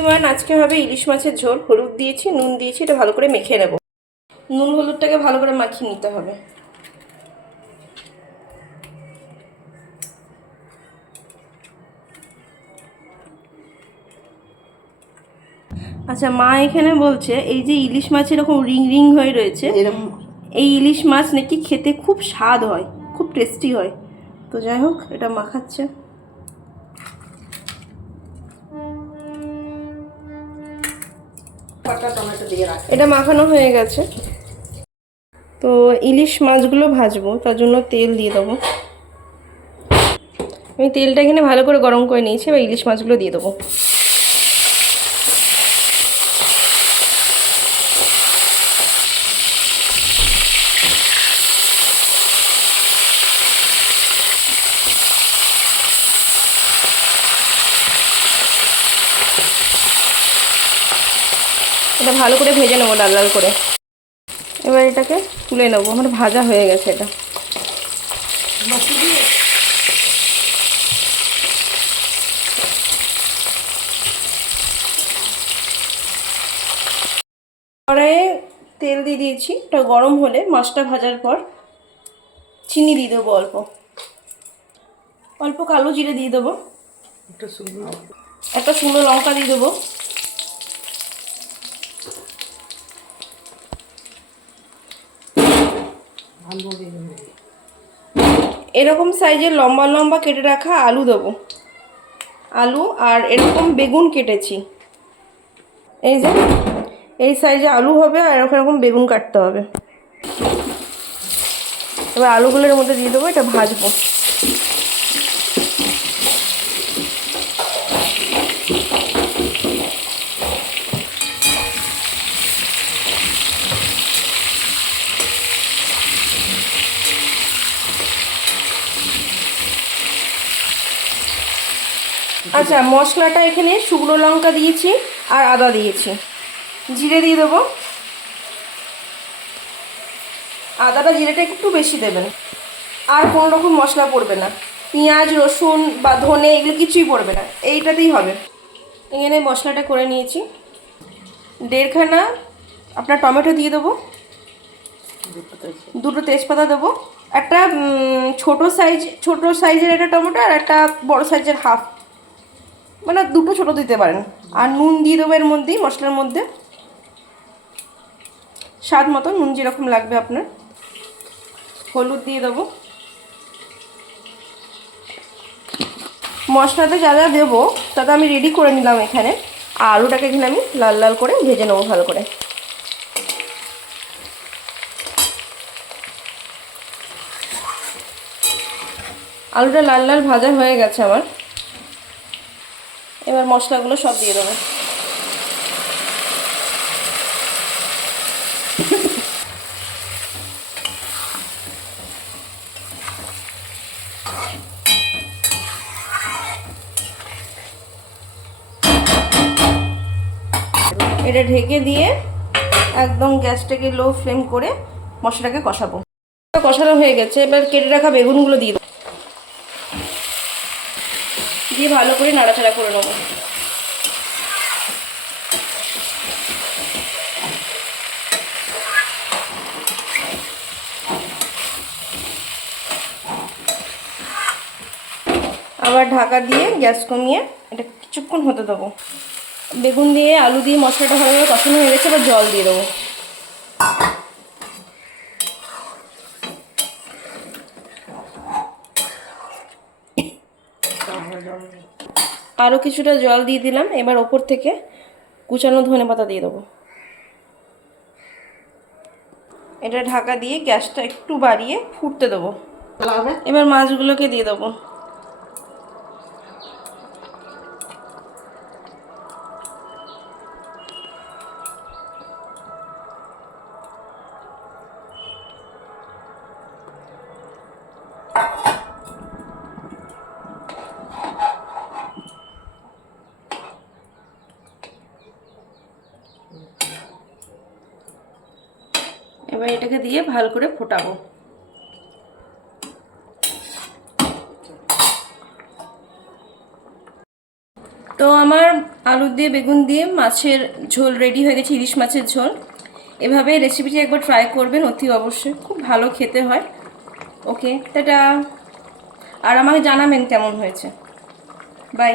এবার আজকে হবে ইলিশ মাছের ঝোল। হলুদ দিয়েছি নুন দিয়েছি এটা ভালো করে মেখে নেব। নুন হলুদটাকে ভালো করে মাখিয়ে নিতে হবে। আচ্ছা মা এখানে বলছে এই যে ইলিশ মাছ এরকম রিং রিং হয়ে রয়েছে এই ইলিশ মাছ নাকি খেতে খুব স্বাদ হয় খুব টেস্টি হয়। তো যাই হোক এটা মাখাচ্ছে এটা মাখানো হয়ে গেছে। তো ইলিশ মাছগুলো ভাজবো, তার জন্য তেল দিয়ে দেবো। আমি তেলটা এখানে ভালো করে গরম করে নিয়েছি, এবার ইলিশ মাছগুলো দিয়ে দেবো। এটা ভালো করে ভেজে নেব লাল লাল করে। এবার এটাকে তুলে নেব আমার ভাজা হয়ে গেছে এটা। কড়াইয়ে তেল দিয়ে দিয়েছি ওটা গরম হলে মাছটা ভাজার পর চিনি দিয়ে দেবো অল্প। অল্প কালো জিরে দিয়ে দেবো। একটু শুকনো একটা শুকনো লঙ্কা দিয়ে দেবো আলু দিয়ে দেবে। এরকম সাইজের লম্বা লম্বা কেটে রাখা আলু দেবো। আলু আর এরকম বেগুন কেটেছি। এই যে, এই সাইজে আলু হবে আর এরকম এরকম বেগুন কাটতে হবে। এবার আলুগুলোর মধ্যে দিয়ে দেবো, এটা ভাজবো। আচ্ছা মশলাটা এখানে শুকনো লঙ্কা দিয়েছি আর আদা দিয়েছি। জিরে দিয়ে দেবো। আদাটা জিরেটা একটু বেশি দেবেন। আর কোনো রকম মশলা পড়বে না। পেঁয়াজ, রসুন বা ধনে এগুলো কিছুই পড়বে না। এইটাতেই হবে। এখানে মশলাটা করে নিয়েছি। দেড়খানা আপনার টমেটো দিয়ে দেবো। দুটো তেজপাতা দেবো। একটা ছোট সাইজ, ছোট সাইজের একটা টমেটো আর একটা বড় সাইজের হাফ মানে দুটো ছোট দিতে পারেন। আর নুন দিয়ে দেবো এর মধ্যেই, মশলার মধ্যে। স্বাদ মতো নুন যেরকম লাগবে আপনার। হলুদ দিয়ে দেবো। মশলাতে যা যা দেবো, তাতে আমি রেডি করে নিলাম এখানে। আর আলুটাকে এখানে আমি লাল লাল করে ভেজে নেব ভালো করে। আলুটা লাল লাল ভাজা হয়ে গেছে আমার। এবার মশলাগুলো সব দিয়ে দেবো। এটা ঢেকে দিয়ে একদম গ্যাসটাকে লো ফ্লেম করে মশলাটাকে কষাবো। কষানো হয়ে গেছে, এবার কেটে রাখা বেগুনগুলো দিয়ে দেবো। দিয়ে ভালো করে নাড়াচাড়া করে নেব। আবার ঢাকা দিয়ে গ্যাস কমিয়ে এটা কিছুক্ষণ হতে দেবো। বেগুন দিয়ে আলু দিয়ে মশলাটা ভালোভাবে কষানো হয়ে গেছে, এবার জল দিয়ে দেবো। আরও কিছুটা জল দিয়ে দিলাম, এবার ওপর থেকে কুচানো ধনে পাতা দিয়ে দেবো। এটা ঢাকা দিয়ে গ্যাসটা একটু বাড়িয়ে ফুটতে দেবো। এবার মাছগুলোকে দিয়ে দেবো। এবার এটাকে দিয়ে ভালো করে ফোটাবো। তো আমার আলু দিয়ে, বেগুন দিয়ে মাছের ঝোল রেডি হয়ে গেছে, ইলিশ মাছের ঝোল। এভাবে রেসিপিটি একবার ট্রাই করবেন, অতি অবশ্যই। খুব ভালো খেতে হয়। ওকে টাটা। আর আমাকে জানাবেন কেমন হয়েছে। বাই